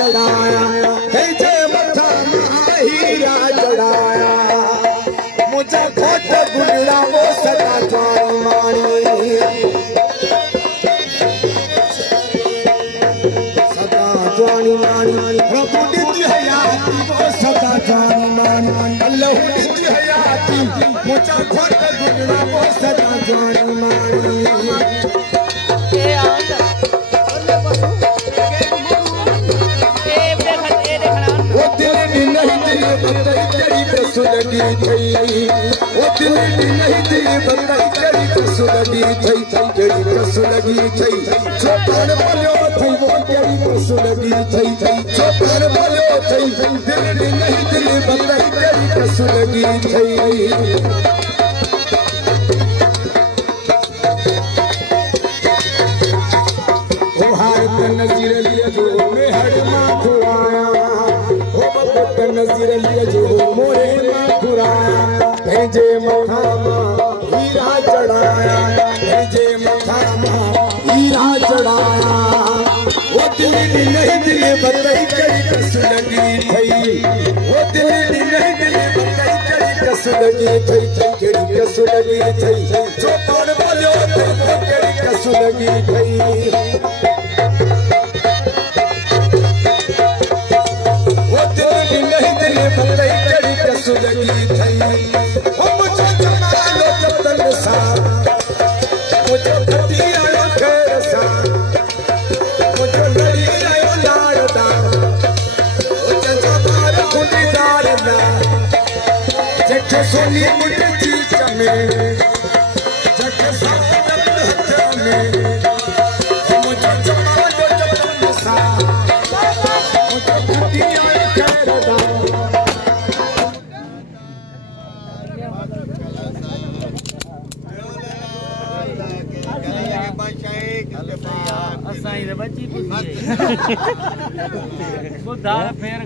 चढ़ाया जे मथा हीरा चढ़ाया मुझे खोट गुजरा वो सदा जानी मानी सदा जानी मानी प्रभु दी हयाती वो सदा जानी मानी अल्लाह दी हयाती मुझे खोट गुजरा वो सदा जानी मानी लगी थई ओ दिल नहीं दिल बंदई तेरी कसु लगी थई तेरी कसु लगी थई छोपन बोलो थई वो तेरी कसु लगी थई छोपन बोलो थई दिल नहीं दिल बंदई तेरी कसु लगी थई ओ हार नज़ीर लिया जो मैं हर मां खुआया ओ बत नज़ीर लिया जो मोरे जे मथामा हीरा चढ़ाया जे मथामा हीरा चढ़ाया वो दिल नहीं दिल बंदई कड़ी कस लगी थई वो दिल नहीं दिल बंदई कड़ी कस लगी थई कड़ी कस लगी थई जो कौन बोलो तो कड़ी कस लगी थई वो दिल नहीं दिल बंदई कड़ी कस लगी थई मुझे फटी आयो खेर सा मुझे लड़ी आयो लाड़दा मुझे जबार खुली डालना जटे सोनी मुझे चीच में जटे सावनत हथ में मुझे जबार जबन सा मुझे फटी आयो खेर दा असाई बची वो दार फेर